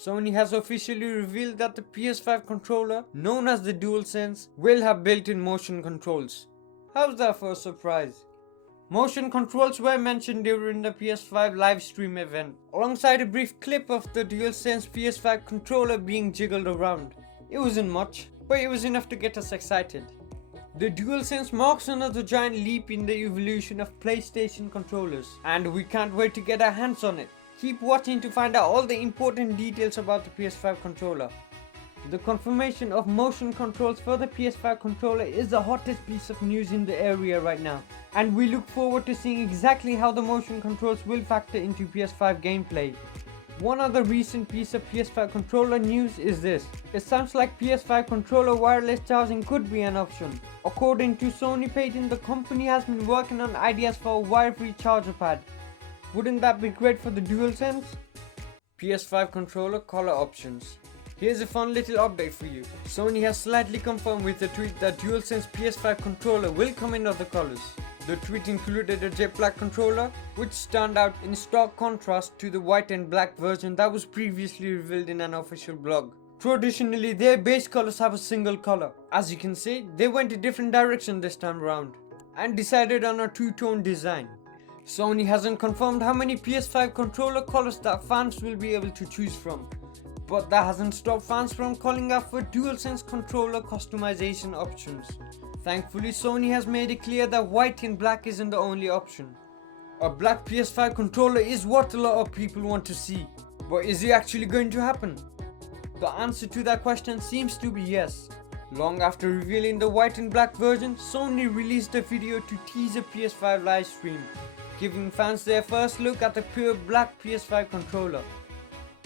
Sony has officially revealed that the PS5 controller, known as the DualSense, will have built-in motion controls. How's that for a surprise? Motion controls were mentioned during the PS5 livestream event, alongside a brief clip of the DualSense PS5 controller being jiggled around. It wasn't much, but it was enough to get us excited. The DualSense marks another giant leap in the evolution of PlayStation controllers, and we can't wait to get our hands on it. Keep watching to find out all the important details about the PS5 controller. The confirmation of motion controls for the PS5 controller is the hottest piece of news in the area right now, and we look forward to seeing exactly how the motion controls will factor into PS5 gameplay. One other recent piece of PS5 controller news is this. It sounds like PS5 controller wireless charging could be an option. According to Sony Payton, the company has been working on ideas for a wire-free charger pad. Wouldn't that be great for the DualSense? PS5 controller color options. Here's a fun little update for you. Sony has slightly confirmed with a tweet that DualSense PS5 controller will come in other colors. The tweet included a jet black controller, which stand out in stark contrast to the white and black version that was previously revealed in an official blog. Traditionally, their base colors have a single color. As you can see, they went a different direction this time around and decided on a two-tone design. Sony hasn't confirmed how many PS5 controller colors that fans will be able to choose from, but that hasn't stopped fans from calling out for DualSense controller customization options. Thankfully, Sony has made it clear that white and black isn't the only option. A black PS5 controller is what a lot of people want to see, but is it actually going to happen? The answer to that question seems to be yes. Long after revealing the white and black version, Sony released a video to tease a PS5 livestream, giving fans their first look at the pure black PS5 controller.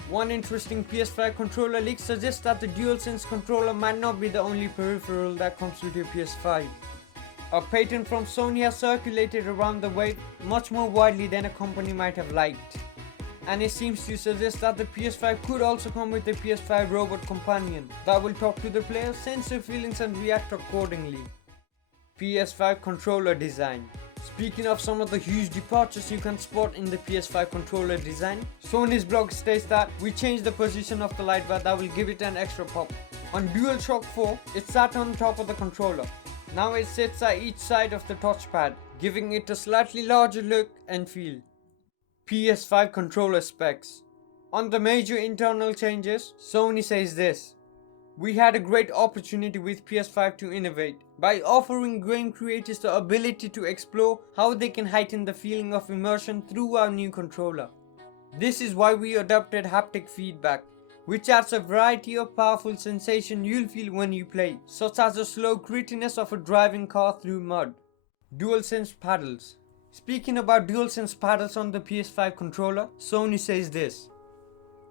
One interesting PS5 controller leak suggests that the DualSense controller might not be the only peripheral that comes with your PS5. A patent from Sony has circulated around the web much more widely than a company might have liked, and it seems to suggest that the PS5 could also come with a PS5 robot companion that will talk to the player, sense their feelings and react accordingly. PS5 Controller Design. Speaking of some of the huge departures you can spot in the PS5 controller design, Sony's blog states that we changed the position of the light bar that will give it an extra pop. On DualShock 4, it sat on top of the controller. Now it sits at each side of the touchpad, giving it a slightly larger look and feel. PS5 Controller Specs. On the major internal changes, Sony says this. We had a great opportunity with PS5 to innovate by offering game creators the ability to explore how they can heighten the feeling of immersion through our new controller. This is why we adopted haptic feedback, which adds a variety of powerful sensations you'll feel when you play, such as the slow grittiness of a driving car through mud. DualSense paddles. Speaking about DualSense paddles on the PS5 controller, Sony says this.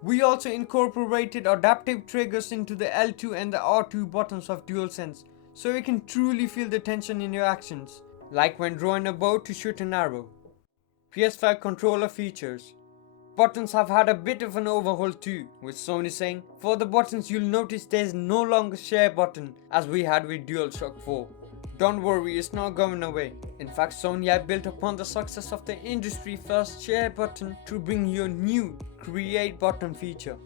We also incorporated adaptive triggers into the L2 and the R2 buttons of DualSense, so you can truly feel the tension in your actions, like when drawing a bow to shoot an arrow. PS5 Controller Features. Buttons have had a bit of an overhaul too, with Sony saying, for the buttons you'll notice there's no longer share button as we had with DualShock 4. Don't worry, it's not going away. In fact, Sony have built upon the success of the industry first share button to bring you a new Create button feature.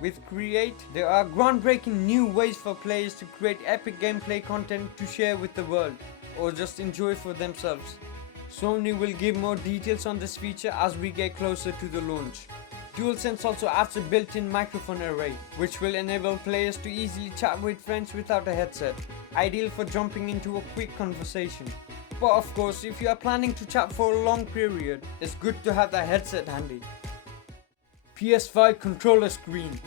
With Create, there are groundbreaking new ways for players to create epic gameplay content to share with the world, or just enjoy for themselves. Sony will give more details on this feature as we get closer to the launch. DualSense also adds a built-in microphone array, which will enable players to easily chat with friends without a headset, ideal for jumping into a quick conversation. But of course, if you are planning to chat for a long period, it's good to have that headset handy. PS5 Controller Screen.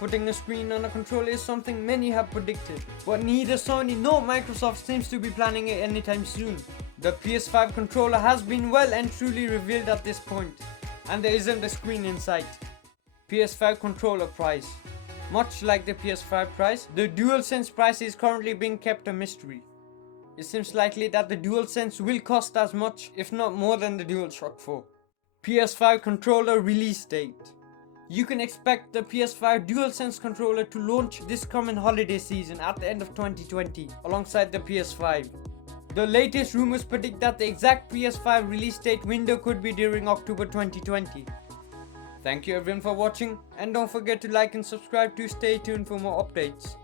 Putting a screen on a controller is something many have predicted, but neither Sony nor Microsoft seems to be planning it anytime soon. The PS5 controller has been well and truly revealed at this point, and there isn't a screen in sight. PS5 controller price. Much like the PS5 price, the DualSense price is currently being kept a mystery. It seems likely that the DualSense will cost as much, if not more than the DualShock 4. PS5 controller release date. You can expect the PS5 DualSense controller to launch this coming holiday season at the end of 2020, alongside the PS5. The latest rumors predict that the exact PS5 release date window could be during October 2020. Thank you everyone for watching, and don't forget to like and subscribe to stay tuned for more updates.